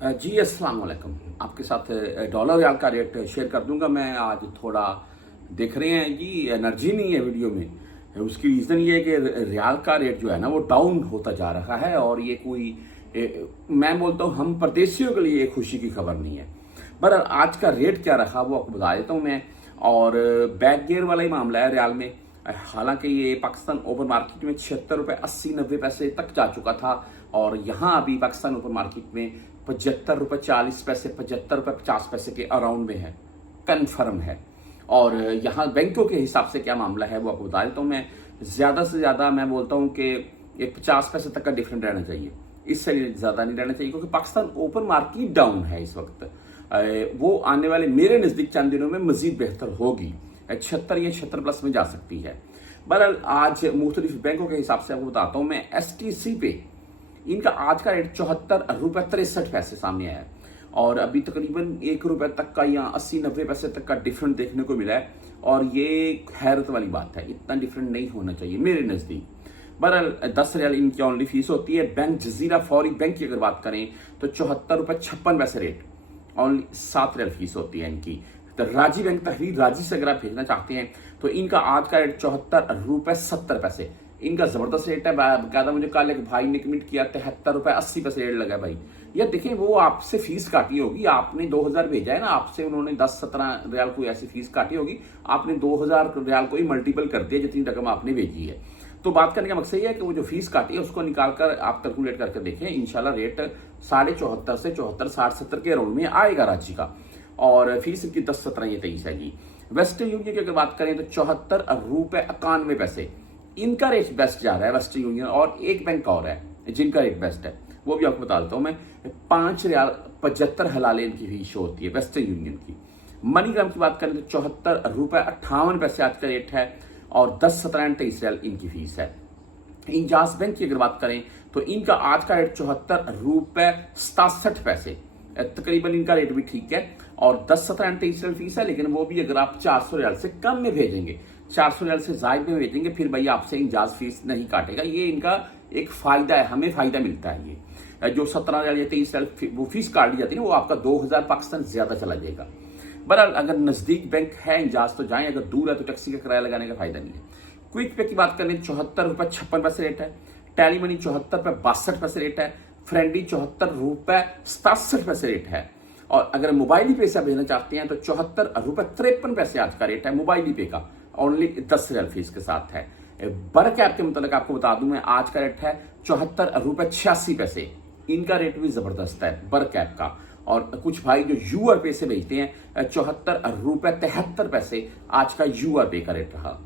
जी अस्सलाम वालेकुम। आपके साथ डॉलर रियाल का रेट शेयर कर दूंगा। मैं आज थोड़ा देख रहे हैं जी, एनर्जी नहीं है वीडियो में। उसकी रीज़न ये है कि रियाल का रेट जो है ना वो डाउन होता जा रहा है और ये कोई मैं बोलता हूँ हम परदेशियों के लिए खुशी की खबर नहीं है। पर आज का रेट क्या रहा वो आपको बता देता हूँ मैं। और बैक गियर वाला ही मामला है रियाल में। हालांकि ये पाकिस्तान ओपन मार्केट में 76 रुपये 80-90 पैसे तक जा चुका था और यहाँ अभी पाकिस्तान ओपन मार्केट में 75 रुपये 40 पैसे 75 रुपये 50 पैसे के अराउंड में है, कन्फर्म है। और यहाँ बैंकों के हिसाब से क्या मामला है वो आपको बता देता हूँ मैं। ज़्यादा से ज़्यादा मैं बोलता हूँ कि एक 50 पैसे तक का डिफरेंट रहना चाहिए, इससे ज़्यादा नहीं रहना चाहिए, क्योंकि पाकिस्तान ओपन मार्केट डाउन है इस वक्त। वो आने वाले मेरे नज़दीक चंद दिनों में मजीद बेहतर होगी, 76 या 76 प्लस में जा सकती है। बहरहाल आज मुख्तलिफ बैंकों के हिसाब से आपको बताता हूँ मैं। STC पे इनका आज का रेट 74 रुपये 63 पैसे सामने आया है और अभी तकरीबन 1 रुपये तक का या 80-90 पैसे तक का डिफरेंट देखने को मिला है और ये हैरत वाली बात है। इतना डिफरेंट नहीं होना चाहिए मेरे नज़दीक। बहरहाल 10 रियाल इनकी ओनली फीस होती है। बैंक जजीरा फौरी बैंक की अगर बात करें तो 74 रुपये 56 पैसे रेट, ओनली 7 रियाल फीस होती है इनकी। तो राजी बैंक तहरीर राजी से अगर आप भेजना चाहते हैं तो इनका आज का रेट 74 रुपये 70 पैसे। इनका जबरदस्त रेट है। बकायदा मुझे कल एक भाई ने कमेंट किया 73 रुपये 80 पैसे रेट लगा भाई। यार देखिए, वो आपसे फीस काटी होगी, आपने 2000 भेजा है ना, आपसे उन्होंने 10-17 रियाल कोई ऐसी फीस काटी होगी, आपने 2000 रियाल को ही मल्टीपल कर दिया जितनी रकम आपने भेजी है। तो बात करने का मकसद ये है कि वो जो फीस काटी है उसको निकाल कर आप कैलकुलेट करके देखें, इंशाल्लाह रेट 74.5 से 74 60-70 के अराउंड में आएगा रांची का। और फीस इनकी 10-17 या 23 है जी। वेस्टर्न यूनियन की अगर बात करें तो 74 रुपये 91 पैसे इनका रेट बेस्ट जा रहा है वेस्टर्न यूनियन। और एक बैंक और है जिनका रेट बेस्ट है, वो भी आपको बता देता हूं मैं। 5 रियाल 75 हलाले इनकी फीस होती है वेस्टर्न यूनियन की। मनीग्राम की बात करें तो 74 रुपये 58 पैसे आज का रेट है और 10-17-23 रियाल इनकी फीस है। इंजाज बैंक की अगर बात करें तो इनका आज का रेट 74 रुपये 67 पैसे, तकरीबन इनका रेट भी ठीक है और 10-17-23 रियाल फीस है। लेकिन वो भी अगर आप 400 रियाल से कम में भेजेंगे, 400 रियाल से जायद में भेजेंगे, फिर भैया आपसे इंजाज फीस नहीं काटेगा। ये इनका एक फायदा है, हमें फायदा मिलता है। ये जो 17 रियाल या 23 रियाल वो फीस काट दी जाती है ना, वो आपका 2000 पाकिस्तान ज्यादा चला जाएगा। बहरहाल अगर नजदीक बैंक है इंजाज तो जाएं, अगर दूर है तो टैक्सी का किराया लगाने का फायदा नहीं है। क्विक पे की बात करें 74 रुपये 56 पैसे रेट है। टैली मनी 74 रुपये 62 पैसे रेट है। फ्रेंडी 74 रुपये 67 पैसे रेट है। और अगर मोबाइल पे से भेजना चाहते हैं तो 74 रुपये 53 पैसे आज का रेट है मोबाइल पे का, ओनली 10 रियाल फीस के साथ है। बर्क ऐप के मतलब आपको बता दूं मैं, आज का रेट है 74 रुपये 86 पैसे। इनका रेट भी जबरदस्त है बर्क ऐप का। और कुछ भाई जो यूआर पे से भेजते हैं 74 रुपये 73 पैसे आज का यूआर पे का रेट रहा।